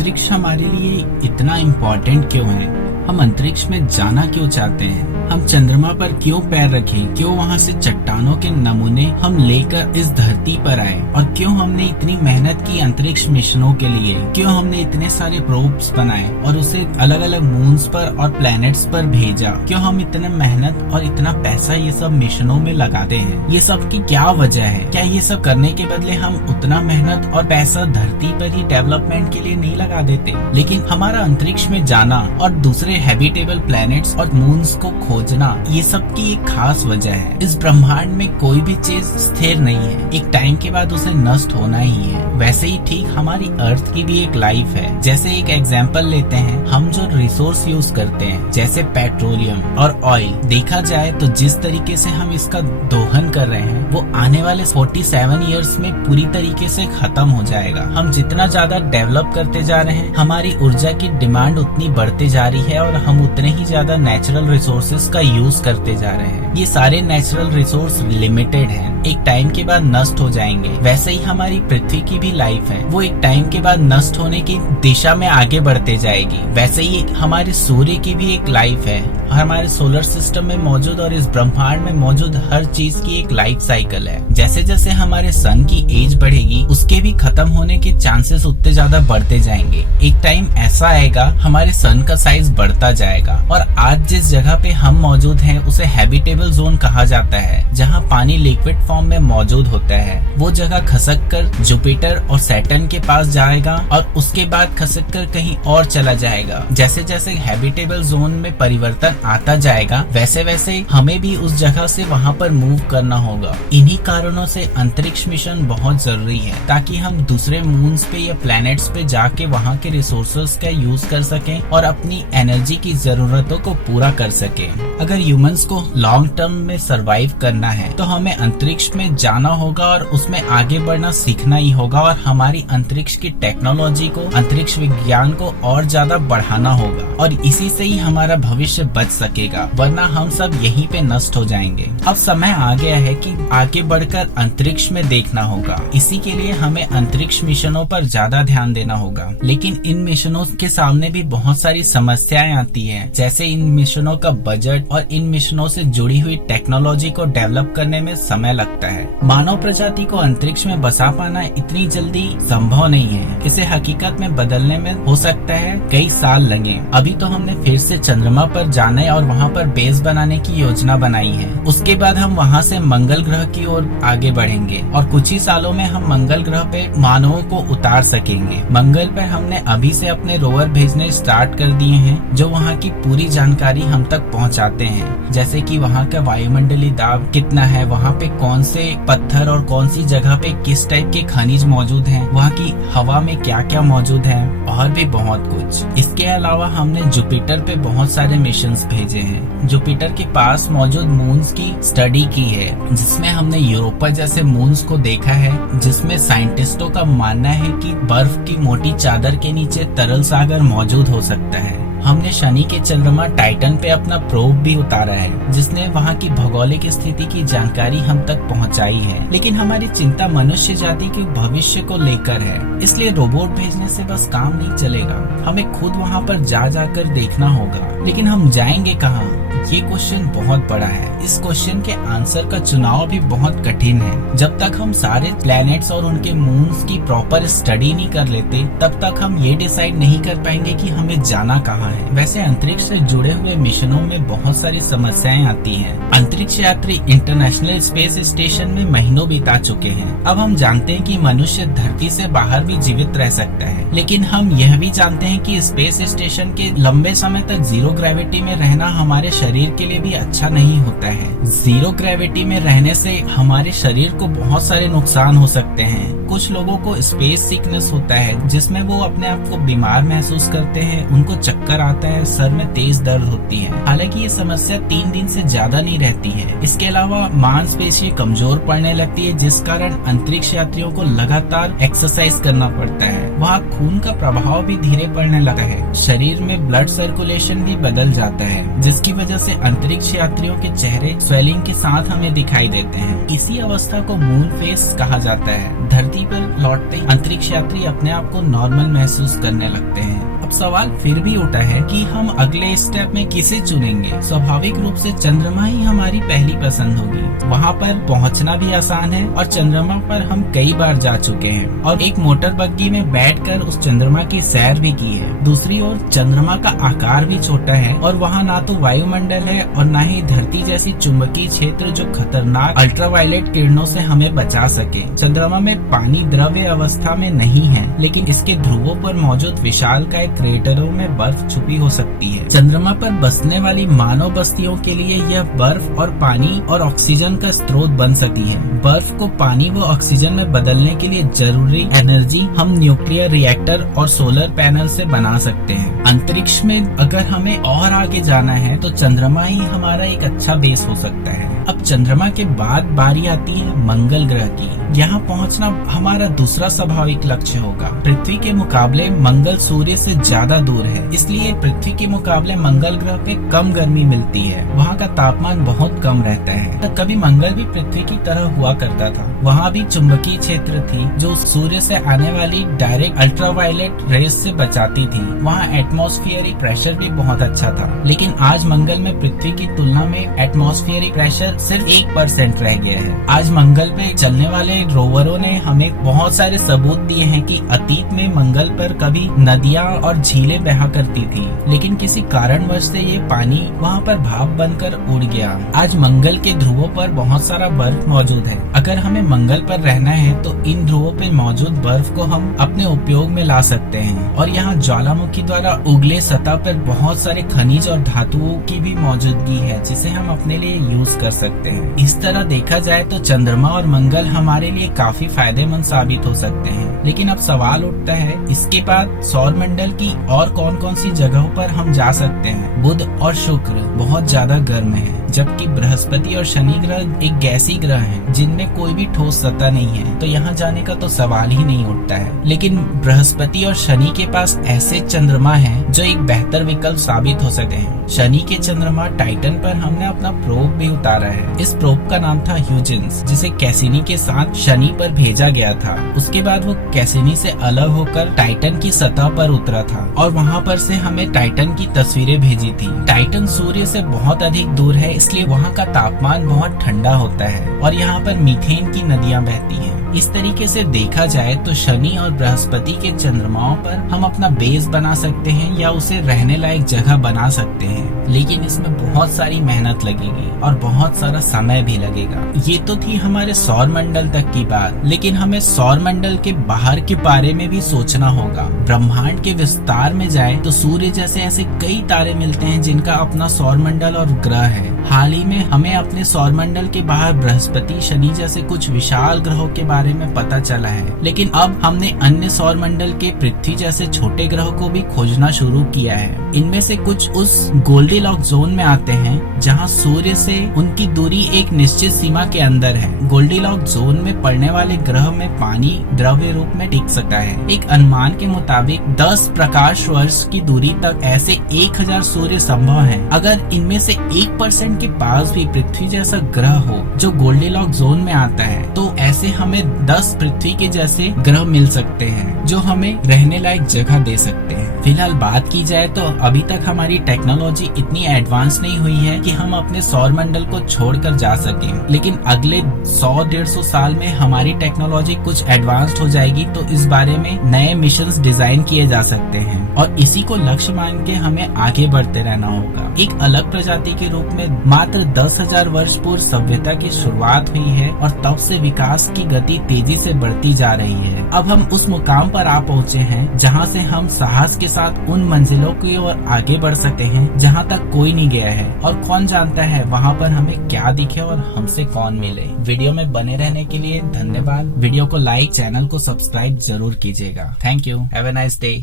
अंतरिक्ष हमारे लिए इतना इम्पोर्टेंट क्यों है? हम अंतरिक्ष में जाना क्यों चाहते हैं? हम चंद्रमा पर क्यों पैर रखें? क्यों वहाँ से चट्टानों के नमूने हम लेकर इस धरती पर आए? और क्यों हमने इतनी मेहनत की अंतरिक्ष मिशनों के लिए? क्यों हमने इतने सारे प्रोब्स बनाए और उसे अलग अलग मून्स पर और प्लैनेट्स पर भेजा? क्यों हम इतने मेहनत और इतना पैसा ये सब मिशनों में लगाते हैं? ये सब की क्या वजह है? क्या ये सब करने के बदले हम उतना मेहनत और पैसा धरती पर ही डेवलपमेंट के लिए नहीं लगा देते? लेकिन हमारा अंतरिक्ष में जाना और दूसरे हैबिटेबल प्लैनेट्स और मून्स को खोजना, ये सब की एक खास वजह है। इस ब्रह्मांड में कोई भी चीज स्थिर नहीं है, एक टाइम के बाद उसे नष्ट होना ही है। वैसे ही ठीक हमारी अर्थ की भी एक लाइफ है। जैसे एक एग्जांपल लेते हैं, हम जो रिसोर्स यूज करते हैं जैसे पेट्रोलियम और ऑयल, देखा जाए तो जिस तरीके से हम इसका दोहन कर रहे हैं वो आने वाले 47 इयर्स में पूरी तरीके से खत्म हो जाएगा। हम जितना ज्यादा डेवलप करते जा रहे हैं, हमारी ऊर्जा की डिमांड उतनी बढ़ते जा रही है और हम उतने ही ज्यादा नेचुरल रिसोर्सेज का यूज करते जा रहे हैं। ये सारे नेचुरल रिसोर्स लिमिटेड हैं, एक टाइम के बाद नष्ट हो जाएंगे। वैसे ही हमारी पृथ्वी की भी लाइफ है, वो एक टाइम के बाद नष्ट होने की दिशा में आगे बढ़ते जाएगी। वैसे ही हमारे सूर्य की भी एक लाइफ है, हमारे सोलर सिस्टम में मौजूद और इस ब्रह्मांड में मौजूद हर चीज की एक लाइफ साइकिल है। जैसे जैसे हमारे सन की एज बढ़ेगी, उसके भी खत्म होने के चांसेस उतने ज्यादा बढ़ते जाएंगे। एक टाइम ऐसा आएगा हमारे सन का साइज बढ़ता जाएगा और आज जिस जगह पे हम मौजूद हैं उसे हैबिटेबल जोन कहा जाता है, जहाँ पानी लिक्विड फॉर्म में मौजूद होता है। वो जगह खसक कर जुपिटर और सैटर्न के पास जाएगा और उसके बाद खसक कर कहीं और चला जाएगा। जैसे जैसे हैबिटेबल जोन में परिवर्तन आता जाएगा, वैसे वैसे हमें भी उस जगह से वहाँ पर मूव करना होगा। इन्हीं कारणों से अंतरिक्ष मिशन बहुत जरूरी है, ताकि हम दूसरे मून्स पे या प्लैनेट्स पे जाके वहाँ के रिसोर्सेज का यूज कर सकें और अपनी एनर्जी की जरूरतों को पूरा कर सके। अगर ह्यूमंस को लॉन्ग टर्म में सरवाइव करना है तो हमें अंतरिक्ष में जाना होगा और उसमें आगे बढ़ना सीखना ही होगा और हमारी अंतरिक्ष की टेक्नोलॉजी को, अंतरिक्ष विज्ञान को और ज्यादा बढ़ाना होगा और इसी से ही हमारा भविष्य बच सकेगा, वरना हम सब यहीं पे नष्ट हो जाएंगे। अब समय आ गया है कि आगे बढ़कर अंतरिक्ष में देखना होगा। इसी के लिए हमें अंतरिक्ष मिशनों पर ज्यादा ध्यान देना होगा। लेकिन इन मिशनों के सामने भी बहुत सारी समस्याएं आती हैं, जैसे इन मिशनों का बजट और इन मिशनों से जुड़ी हुई टेक्नोलॉजी को डेवलप करने में समय लगता है। मानव प्रजाति को अंतरिक्ष में बसा पाना इतनी जल्दी संभव नहीं है। इसे हकीकत में बदलने में हो सकता है कई साल लगे। अभी तो हमने फिर से चंद्रमा पर जाने और वहाँ पर बेस बनाने की योजना बनाई है। उसके बाद हम वहाँ से मंगल ग्रह की ओर आगे बढ़ेंगे और कुछ ही सालों में हम मंगल ग्रह पे मानवों को उतार सकेंगे। मंगल पर हमने अभी से अपने रोवर भेजने स्टार्ट कर दिए हैं, जो वहाँ की पूरी जानकारी हम तक पहुँचाते हैं, जैसे कि वहाँ का वायुमंडलीय दाब कितना है, वहाँ पे कौन से पत्थर और कौन सी जगह पे किस टाइप के खनिज मौजूद हैं, वहाँ की हवा में क्या क्या मौजूद है और भी बहुत कुछ। इसके अलावा हमने जुपिटर पे बहुत सारे मिशंस भेजे हैं। जुपिटर के पास मौजूद मून्स की स्टडी की है, जिसमें हमने यूरोपा जैसे मून्स को देखा है, जिसमें साइंटिस्टों का मानना है कि बर्फ की मोटी चादर के नीचे तरल सागर मौजूद हो सकता है। हमने शनि के चंद्रमा टाइटन पे अपना प्रोब भी उतारा है, जिसने वहाँ की भौगोलिक स्थिति की जानकारी हम तक पहुँचाई है। लेकिन हमारी चिंता मनुष्य जाति के भविष्य को लेकर है, इसलिए रोबोट भेजने से बस काम नहीं चलेगा। हमें खुद वहाँ पर जा जाकर देखना होगा। लेकिन हम जाएंगे कहाँ? ये क्वेश्चन बहुत बड़ा है। इस क्वेश्चन के आंसर का चुनाव भी बहुत कठिन है। जब तक हम सारे प्लैनेट्स और उनके मून्स की प्रॉपर स्टडी नहीं कर लेते, तब तक हम ये डिसाइड नहीं कर पाएंगे कि हमें जाना कहाँ है। वैसे अंतरिक्ष से जुड़े हुए मिशनों में बहुत सारी समस्याएं आती हैं। अंतरिक्ष यात्री इंटरनेशनल स्पेस स्टेशन में महीनों बिता चुके हैं। अब हम जानते हैं कि मनुष्य धरती से बाहर भी जीवित रह सकता है, लेकिन हम यह भी जानते हैं कि स्पेस स्टेशन के लंबे समय तक जीरो ग्रेविटी में रहना हमारे शरीर के लिए भी अच्छा नहीं होता है। जीरो ग्रेविटी में रहने से हमारे शरीर को बहुत सारे नुकसान हो सकते हैं। कुछ लोगों को स्पेस सिकनेस होता है, जिसमें वो अपने आप को बीमार महसूस करते हैं, उनको चक्कर आता है, सर में तेज दर्द होती है। हालांकि ये समस्या 3 दिन से ज्यादा नहीं रहती है। इसके अलावा मांसपेशियां कमजोर पड़ने लगती है, जिस कारण अंतरिक्ष यात्रियों को लगातार एक्सरसाइज करना पड़ता है। वहाँ खून का प्रभाव भी धीरे पड़ने लगा है। शरीर में ब्लड सर्कुलेशन भी बदल जाता है, जिसकी वजह से अंतरिक्ष यात्रियों के चेहरे स्वेलिंग के साथ हमें दिखाई देते हैं। इसी अवस्था को मून फेस कहा जाता है। धरती धरती पर लौटते ही अंतरिक्ष यात्री अपने आप को नॉर्मल महसूस करने लगते हैं। अब सवाल फिर भी उठा है कि हम अगले स्टेप में किसे चुनेंगे। स्वाभाविक रूप से चंद्रमा ही हमारी पहली पसंद होगी। वहाँ पर पहुँचना भी आसान है और चंद्रमा पर हम कई बार जा चुके हैं और एक मोटर बग्गी में बैठकर उस चंद्रमा की सैर भी की है। दूसरी ओर चंद्रमा का आकार भी छोटा है और वहाँ ना तो वायुमंडल है और ना ही धरती जैसी चुंबकीय क्षेत्र जो खतरनाक अल्ट्रावायलेट किरणों से हमें बचा सके। चंद्रमा में पानी द्रव्य अवस्था में नहीं है, लेकिन इसके ध्रुवों पर मौजूद विशालकाय क्रेटरों में बर्फ छुपी हो सकती है। चंद्रमा पर बसने वाली मानव बस्तियों के लिए यह बर्फ और पानी और ऑक्सीजन का स्रोत बन सकती है। बर्फ को पानी व ऑक्सीजन में बदलने के लिए जरूरी एनर्जी हम न्यूक्लियर रिएक्टर और सोलर पैनल से बना सकते हैं। अंतरिक्ष में अगर हमें और आगे जाना है तो चंद्रमा ही हमारा एक अच्छा बेस हो सकता है। अब चंद्रमा के बाद बारी आती है मंगल ग्रह की। यहाँ पहुँचना हमारा दूसरा स्वाभाविक लक्ष्य होगा। पृथ्वी के मुकाबले मंगल सूर्य से ज्यादा दूर है, इसलिए पृथ्वी के मुकाबले मंगल ग्रह पे कम गर्मी मिलती है। वहाँ का तापमान बहुत कम रहता है। तो कभी मंगल भी पृथ्वी की तरह हुआ करता था। वहाँ भी चुंबकीय क्षेत्र थी जो सूर्य से आने वाली डायरेक्ट अल्ट्रावायलेट रेज से बचाती थी। वहाँ एटमॉस्फेरिक प्रेशर भी बहुत अच्छा था, लेकिन आज मंगल में पृथ्वी की तुलना में एटमॉस्फेरिक प्रेशर सिर्फ 1% रह गया है। आज मंगल पे चलने वाले रोवरों ने हमें बहुत सारे सबूत दिए हैं कि अतीत में मंगल पर कभी नदियाँ और झीलें बहा करती थी, लेकिन किसी कारणवश से ये पानी वहाँ पर भाप बनकर उड़ गया। आज मंगल के ध्रुवों पर बहुत सारा बर्फ मौजूद है। अगर हमें मंगल पर रहना है तो इन ध्रुवों पे मौजूद बर्फ को हम अपने उपयोग में ला सकते हैं। और यहाँ ज्वालामुखी द्वारा उगले सतह पर बहुत सारे खनिज और धातुओं की भी मौजूदगी है, जिसे हम अपने लिए यूज कर सकते हैं। इस तरह देखा जाए तो चंद्रमा और मंगल हमारे लिए काफी फायदेमंद साबित हो सकते हैं। लेकिन अब सवाल उठता है, इसके बाद सौर मंडल की और कौन कौन सी जगहों पर हम जा सकते हैं। बुध और शुक्र बहुत ज्यादा गर्म है, जबकि बृहस्पति और शनि ग्रह एक गैसी ग्रह हैं, जिनमें कोई भी ठोस सतह नहीं है, तो यहाँ जाने का तो सवाल ही नहीं उठता है। लेकिन बृहस्पति और शनि के पास ऐसे चंद्रमा हैं जो एक बेहतर विकल्प साबित हो सकते हैं। शनि के चंद्रमा टाइटन पर हमने अपना प्रोब भी उतारा है। इस प्रोब का नाम था ह्यूजेंस, जिसे कैसिनी के साथ शनि पर भेजा गया था। उसके बाद वो कैसिनी से अलग होकर टाइटन की सतह पर उतरा था और वहाँ पर से हमें टाइटन की तस्वीरें भेजी थी। टाइटन सूर्य से बहुत अधिक दूर है, इसलिए वहाँ का तापमान बहुत ठंडा होता है और यहाँ पर मीथेन की नदियाँ बहती हैं। इस तरीके से देखा जाए तो शनि और बृहस्पति के चंद्रमाओं पर हम अपना बेस बना सकते हैं या उसे रहने लायक जगह बना सकते हैं, लेकिन इसमें बहुत सारी मेहनत लगेगी और बहुत सारा समय भी लगेगा। ये तो थी हमारे सौर मंडल तक की बात, लेकिन हमें सौर मंडल के बाहर के बारे में भी सोचना होगा। ब्रह्मांड के विस्तार में जाए तो सूर्य जैसे ऐसे कई तारे मिलते हैं जिनका अपना सौर मंडल और ग्रह है। हाल ही में हमें अपने सौर मंडल के बाहर बृहस्पति, शनि जैसे कुछ विशाल ग्रहों के बारे में पता चला है, लेकिन अब हमने अन्य सौर मंडल के पृथ्वी जैसे छोटे ग्रहों को भी खोजना शुरू किया है। इनमें से कुछ उस गोल्डीलॉक जोन में आते हैं जहां सूर्य से उनकी दूरी एक निश्चित सीमा के अंदर है। गोल्डीलॉक जोन में पड़ने वाले ग्रह में पानी द्रव्य रूप में टिक सकता है। एक अनुमान के मुताबिक 10 प्रकाश वर्ष की दूरी तक ऐसे 1000 सूर्य संभव हैं। अगर इनमें से 1% के पास भी पृथ्वी जैसा ग्रह हो जो गोल्डीलॉक जोन में आता है, तो ऐसे हमें 10 पृथ्वी के जैसे ग्रह मिल सकते हैं जो हमें रहने लायक जगह दे सकते हैं। फिलहाल बात की जाए तो अभी तक हमारी टेक्नोलॉजी इतनी एडवांस नहीं हुई है कि हम अपने सौर मंडल को छोड़कर जा सकें, लेकिन अगले 100-150 साल में हमारी टेक्नोलॉजी कुछ एडवांस्ड हो जाएगी, तो इस बारे में नए मिशंस डिजाइन किए जा सकते हैं और इसी को लक्ष्य मान के हमें आगे बढ़ते रहना होगा। एक अलग प्रजाति के रूप में मात्र 10,000 वर्ष पूर्व सभ्यता की शुरुआत हुई है और तब से विकास की गति तेजी से बढ़ती जा रही है। अब हम उस मुकाम पर आ पहुँचे हैं जहाँ से हम साहस के साथ उन मंजिलों की ओर आगे बढ़ सकते हैं जहाँ तक कोई नहीं गया है, और कौन जानता है वहाँ पर हमें क्या दिखे और हमसे कौन मिले। वीडियो में बने रहने के लिए धन्यवाद। वीडियो को लाइक, चैनल को सब्सक्राइब जरूर कीजिएगा। Thank you. Have a nice day.